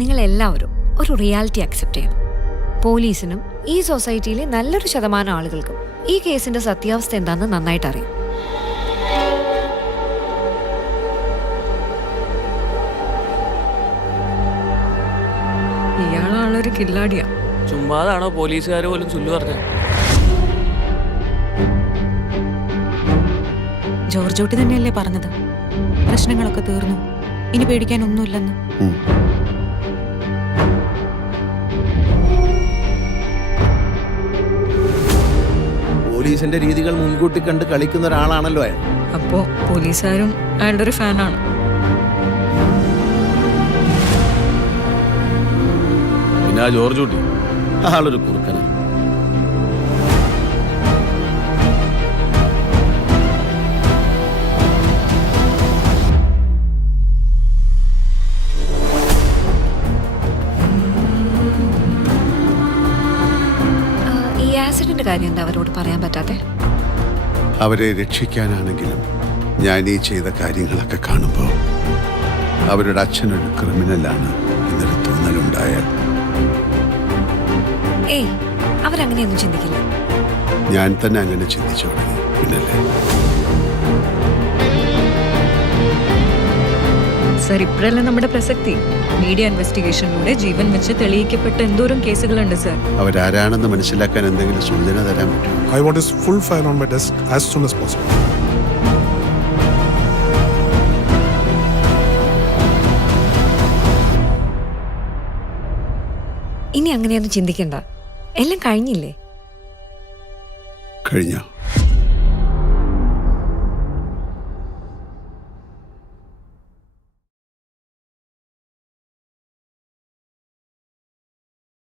നിങ്ങൾ എല്ലാവരും ഒരു റിയാലിറ്റി അക്സെപ്റ്റ് ചെയ്യണം. പോലീസിനും ഈ സൊസൈറ്റിയിലെ നല്ലൊരു ശതമാനം ആളുകൾക്കും ഈ കേസിന്റെ സത്യാവസ്ഥ എന്താണെന്ന് നന്നായിട്ട് അറിയാം. ഇയാളാളൊരു കില്ലാടിയാ. ചുമ്മാതാണോ പോലീസുകാർ പോലും ചൊല്ലു പറഞ്ഞത്? ജോർജോട്ടി തന്നെയല്ലേ പറഞ്ഞത്, പ്രശ്നങ്ങളൊക്കെ തീർന്നു, ഇനി പേടിക്കാനൊന്നുമില്ലെന്ന്. പോലീസിന്റെ രീതികൾ മുൻകൂട്ടി കണ്ട് കളിക്കുന്ന ഒരാളാണല്ലോ അയാൾ. അപ്പോ പോലീസുകാരും അയാളുടെ ഒരു ഫാനാണ്. പിന്നെ ആ ജോർജ് കുട്ടി ആളൊരു കുറുക്കനാണ്. ഈ ആക്സിഡന്റ് കാര്യം എന്താ അവരോട് പറയാൻ പറ്റാത്തെ? അവരെ രക്ഷിക്കാനാണെങ്കിലും ഞാൻ ഈ ചെയ്ത കാര്യങ്ങളൊക്കെ കാണുമ്പോൾ അവരുടെ അച്ഛനൊരു ക്രിമിനലാണ് എന്നൊരു തോന്നലുണ്ടായാൽ ഏയ്, അവരങ്ങനെയൊന്നും ചിന്തിക്കില്ല. ഞാൻ തന്നെ അങ്ങനെ ചിന്തിച്ചു തുടങ്ങി. പിന്നല്ലേ സർ, ഇപ്പോഴല്ലേ നമ്മുടെ പ്രസക്തി. മീഡിയ ഇൻവെസ്റ്റിഗേഷനിലൂടെ ജീവൻ വെച്ച് തെളിയിക്കപ്പെട്ട എന്തോരം കേസുകളുണ്ട് സർ. അവരാരാണെന്ന് മനസ്സിലാക്കാൻ എന്തെങ്കിലും സൂചന തരാൻ പറ്റുമോ? I want his full file on my desk as soon as possible. ഇനി അങ്ങനെയൊന്നും ചിന്തിക്കണ്ട, എല്ലാം കഴിഞ്ഞില്ലേ? കഴിഞ്ഞോ?